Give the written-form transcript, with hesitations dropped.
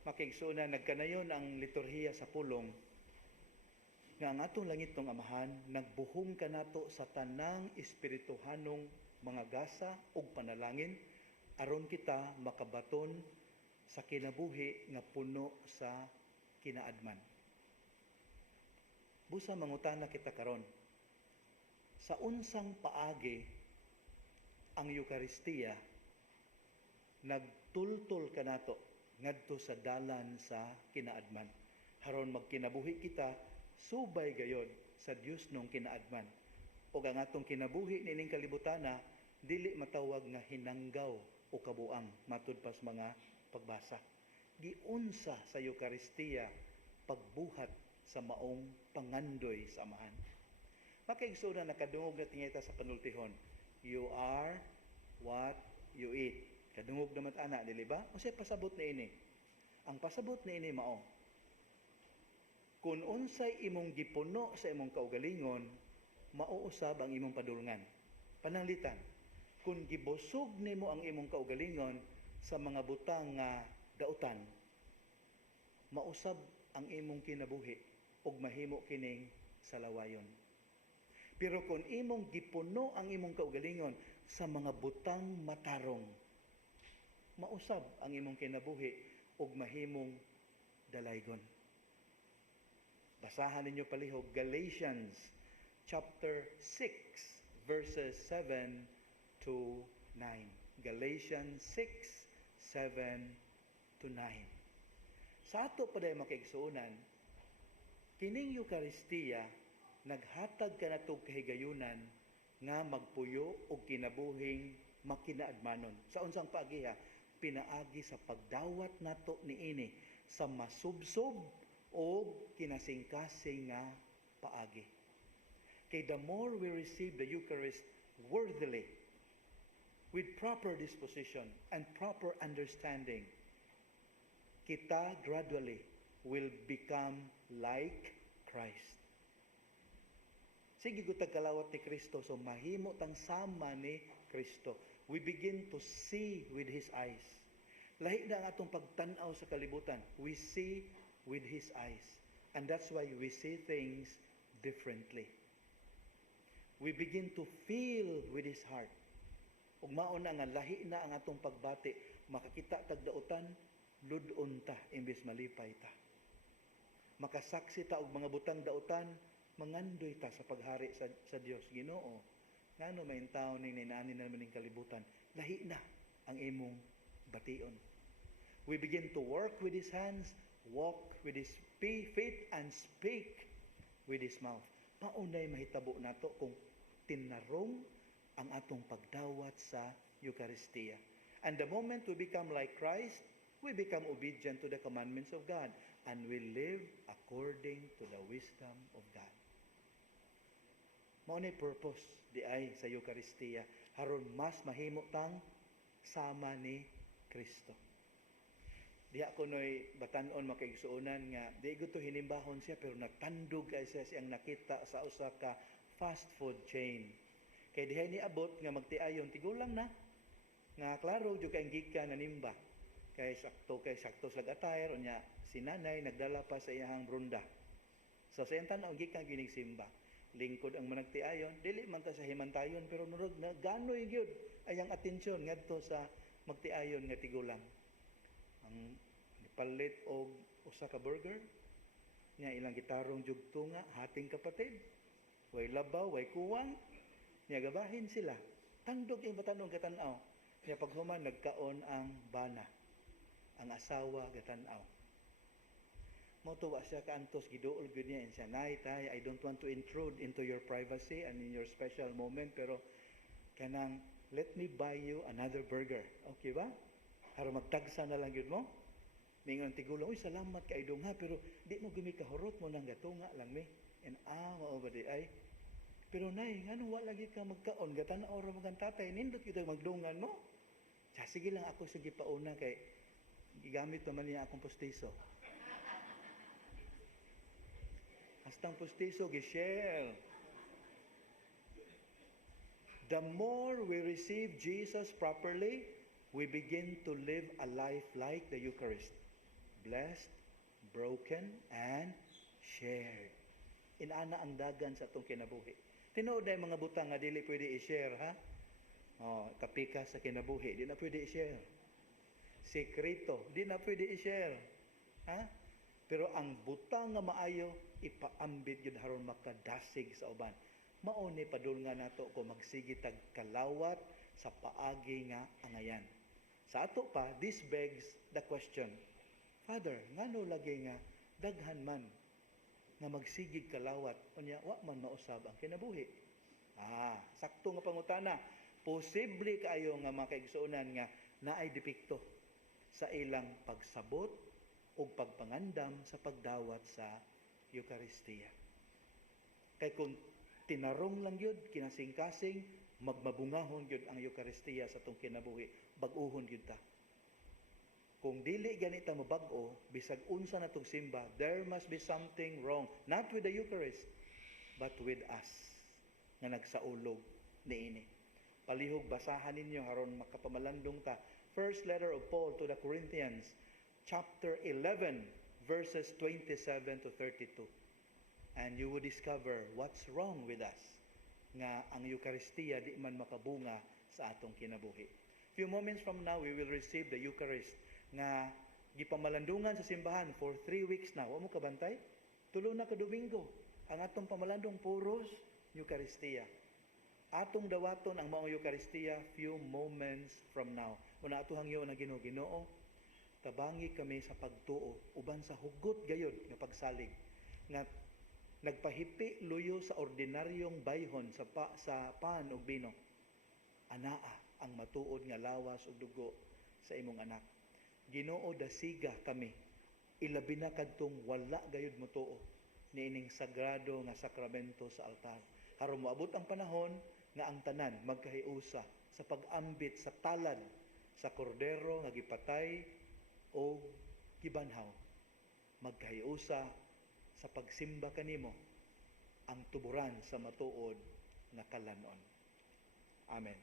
Makigsuna nagkanayon ang liturhiya sa pulong nga ang atong langit ng Amahan nagbuhong kanato sa tanang espirituhanong mga gasa ug panalangin aron kita makabaton sa kinabuhi nga puno sa kinaadman. Busa mangutana kita karon, sa unsang paagi ang Eucharistia nagtultol kanato ngadto sa dalan sa kinaadman haron magkinabuhi kita subay gayod sa Dios nung kinaadman. O ang atong kinabuhi nining kalibutana dili matawag nga hinanggaw o kabuang matud pas mga pagbasa. Giunsa sa Eucharistia pagbuhat sa maong pangandoy sa Amahan. Makaigsunan nakadungog na tingita sa panultihon. You are what you eat. Kadungog naman ana, dili ba? O siya pasabot na ini. Ang pasabot na ini mao. Kung unsay imong gipuno sa imong kaugalingon, mauusab ang imong padulngan. Pananglitan, kung gibusog nimo ang imong kaugalingon sa mga butang nga dautan, mausab ang imong kinabuhi ug mahimo kining salawayon. Pero kung imong gipuno ang imong kaugalingon sa mga butang matarong, mausab ang imong kinabuhi ug mahimong dalaygon. Basahan ninyo palihog Galatians chapter 6 verses 7 to 9. Galatians 6, 7 to 9. Sa ato pa dahil makaigsuunan, kining Eucharistia naghatag ka na itong kahigayunan nga magpuyo o kinabuhing makinaadmanon. Sa unsang paagiha, pinaagi sa pagdawat nato niini sa masubsob o kinasingkasing nga paagi. Kay the more we receive the Eucharist worthily, with proper disposition and proper understanding, kita gradually will become like Christ. Sige ko tagkalawat ni Kristo, so mahimo tang sama ni Kristo. We begin to see with His eyes. Lahi na ang atong pagtanaw sa kalibutan. We see with His eyes. And that's why we see things differently. We begin to feel with His heart. Ug maon nga lahi na ang atong pagbati, makakita tagdautan, ludon ta imbes malipay ta. Makasaksi ta og mga butang dautan, mangandoy ta sa paghari sa Dios. Ginoo, ngano may tawo ning ninani na naman ning kalibutan, lahi na ang imong bation. We begin to work with His hands, walk with His feet, and speak with His mouth. Maunay mahitabo nato kung tinarong ang atong pagdawat sa Eucharistia. And the moment we become like Christ, we become obedient to the commandments of God, and we live according to the wisdom of God. Mao ni purpose di ay sa Eucharistia, haron mas mahimo tang sama ni Kristo. Diha ko noy batan-on makaigsuonan nga di gusto hinimbahon siya pero natandog kay siya siyang nakita sa usa ka fast food chain. Kay dihay ni abot nga magtiayon tigulang na nga klaro jud kay gikan na nimba. Kay sakto sa attire unya si nanay nagdala pa sa iyang brunda. So sa iyang tan-aw gikan gining simba. Lingkod ang managtiayon, dili man ta sa himantayon pero murag na ganoy gyud ayang atensyon ngadto sa magtiayon nga tigulang. Ang palit og usa ka burger nya ilang gitarong jugto nga hating kapatid. Way labaw, way kuwang. Nya gabahin sila. Tandog yung batanong katanaw. Nya paghuman nagkaon ang bana. Ang asawa gatanaw. Motuwa siya kaantos giduol gyud niya siya, "Nay, tay, I don't want to intrude into your privacy and in your special moment, pero kanang let me buy you another burger." Okay ba? Harang magtagsa na lang gyud mo. Ningon tigulang, "Uy, salamat kay dong ha, pero di mo gimi kahurot mo nang gatunga lang mi." And mao ba di ay? Pero nay, ngano wa lagi ka magkaon gatanaw ra magang tatay, nindot kita magdungan mo. Sa sige lang ako sige pauna kay gigamit naman niya akong postiso. Hastang postiso gi-share. The more we receive Jesus properly, we begin to live a life like the Eucharist. blessed, broken, and shared. Inana ang dagan sa atong kinabuhi. Tinuod na mga butang nga dili pwede i-share, ha? Kapika sa kinabuhi, di na pwede i-share. Sekreto, di na pwede i-share. Ha? Pero ang butang nga maayo, ipaambit yun haron makadasig sa uban. Mauni padulngan nato ko magsigitag kalawat sa paagi nga angayan. Sa ato pa, this begs the question, Father, ngano lagi nga daghan man nga magsigig kalawat, unya wa man mausab ang kinabuhi. Sakto nga pangutana. Posible kayo nga makaigsuonan nga naay depekto sa ilang pagsabot o pagpangandam sa pagdawat sa Eucharistia. Kay kung tinarong lang yun, kinasing-kasing, magmabungahon yun ang Eucharistia sa itong kinabuhi, bag-uhon yun ta. Kung dili ganita mabag-o, bisag unsa na itong simba, there must be something wrong, not with the Eucharist, but with us, nga nagsaulog niini. Palihog, basahan ninyo haron makapamalandong ta. First letter of Paul to the Corinthians, chapter 11, verses 27 to 32. And you will discover what's wrong with us, nga ang Eucharistia di man makabunga sa atong kinabuhi. Few moments from now, we will receive the Eucharist nga gipamalandungan sa simbahan for 3 weeks na. Wa mo kabantay? Tulo na ka Domingo. Ang atong pamalandong puros Eucharistia. Atong dawaton ang maong Eucharistia few moments from now. Una ato hangyo na Ginoo, tabangi kami sa pagtuo uban sa hugot gayod nga pagsalig nga nagpahipi luyo sa ordinaryong bayhon sa pan ug bino. Anaa ang matuod nga lawas ug dugo sa imong anak. Ginoo, dasiga kami. Ilabi na kadtong wala gayud mo tuo niining sagrado nga sakramento sa altar. Aron moabot ang panahon nga ang tanan magkahiusa sa pag-ambit sa talad sa kordero nga gipatay o gibanhaw. Magkahiusa sa pagsimba kanimo ang tuburan sa matuod nga kalanon. Amen.